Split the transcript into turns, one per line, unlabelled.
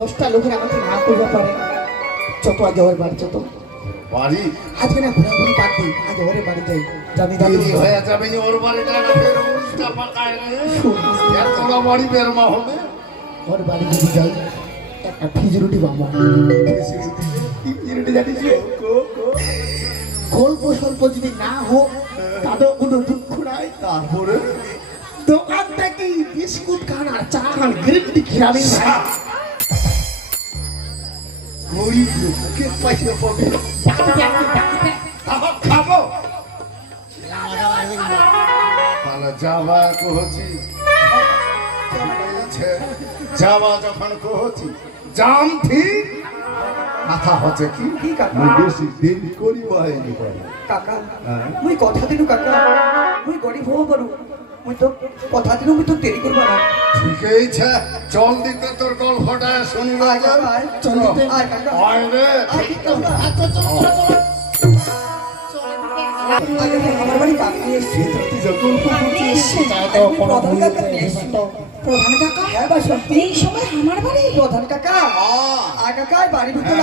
দশটা লোকের আমাকে না করতে পারে। যত আজ ওর বাড়ি যত
বাড়ি?
আজকে না ঘোরাঘুরি বাদ দিই আজ ওরে বাড়ি যাই। যাবি
দেরি হয়ে যাবে ওর বাড়িটা না ফের উল্টা পাকায় রে। এতটা বাড়ি বের মা হবে।
ওর বাড়ি যদি যাই একটা ফিজরুটি বাবা ফিজরুটি জানিস? গল্প স্বল্প যদি না হোক তাদের কোনো দুঃখ নাই।
তারপরে
দোকান থেকে বিস্কুট খান আর চা খান গ্রিন টি খেয়ালি ভাই
গরিব লোককে পয়সা পাবে খাব তাহলে যাবা কহছি যাবা যখন কহছি জাম ঠিক কথা হচ্ছে কি
কি কাকা?
বেশি দেরি করি হয়নি
কাকা। মুই কথা দিনু কাকা মুই গরিব হব পারু মুই তো কথা দিনু মুই তো দেরি করবা না।
ঠিকই ছে চল তোর গল্পটা
চল। আয়
রে।
বাড়ি প্রধান কাকা হ্যাঁ বা সত্যি।
এই সময় আমার বাড়ি
প্রধান কাকা। আয় কাকা আয় বাড়ির ভিতরে